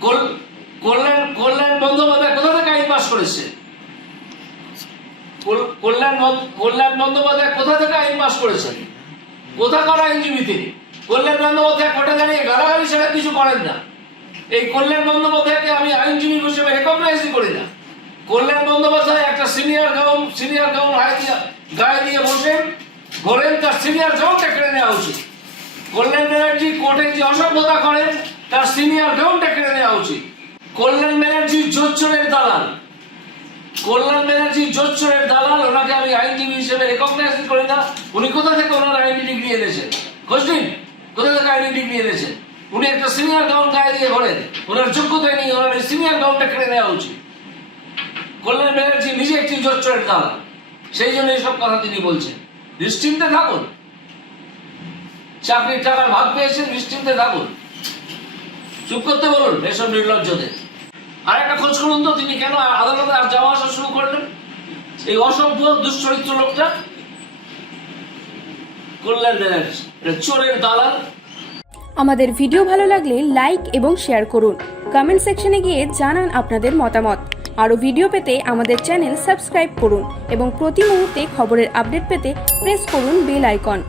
Call- কল্যাণ কল্যাণ বন্দ্যোপাধ্যায় কোথা থেকে আইন পাস করেছে? কল্যাণ কল্যাণ বন্দ্যোপাধ্যায় কোথা থেকে আইন পাস করেছেন? কোথাকার আইনজীবী তিনি কল্যাণ বন্দ্যোপাধ্যায় কোর্টে দাঁড়িয়ে গালাগালি ছাড়া কিছু করেন না। এই কল্যাণ বন্দ্যোপাধ্যায়কে আমি আইনজীবী হিসেবে রেকগনাইজই করি না। কল্যাণ বন্দ্যোপাধ্যায় একটা সিনিয়র গাউন সিনিয়র গাউন গায়ে দিয়ে বসেন, বলেন তার সিনিয়র গাউনটা কেড়ে নেওয়া উচিত। কল্যাণ ব্যানার্জি কোর্টে যে অসভ্যতা করেন, তার সিনিয়র গাউনটা কেড়ে নেওয়া উচিত। কল্যাণ ব্যানার্জি জোচ্চরের দালাল। কল্যাণ ব্যানার্জি জোচ্চরের দালাল, ওনাকে আমি আইনজীবী হিসেবে রেকগনাইজ করি না। উনি কোথা থেকে ওনার আইনি ডিগ্রি এনেছেন? খোঁজ কোথা থেকে আইনি ডিগ্রি এনেছেন? উনি একটা সিনিয়র গাউন গায়ে দিয়ে ঘোরেন ওনার যোগ্যতা নেই ওনার সিনিয়র গাউনটা কেড়ে নেওয়া উচিত। কল্যাণ ব্যানার্জি নিজে একটি জোচ্চরের দালাল। সেই জন্য এইসব কথা তিনি বলছেন। নিশ্চিন্তে থাকুন। চাকরির টাকার ভাগ পেয়েছেন নিশ্চিন্তে থাকুন। চুপ করতে বলুন এসব নির্লজ্জদের। আর একটা খোঁজ করুন তো, তিনি কেন আদালতে আর যাওয়া আসা শুরু করলেন? এই অসভ্য, দুশ্চরিত্র লোকটা? এটা চোরের দালাল। আমাদের ভিডিও ভালো লাগলে লাইক এবং শেয়ার করুন। কমেন্ট সেকশনে গিয়ে জানান আপনাদের মতামত। আরও ভিডিও পেতে আমাদের চ্যানেল সাবস্ক্রাইব করুন এবং প্রতি মুহূর্তে খবরের আপডেট পেতে প্রেস করুন বেল আইকন।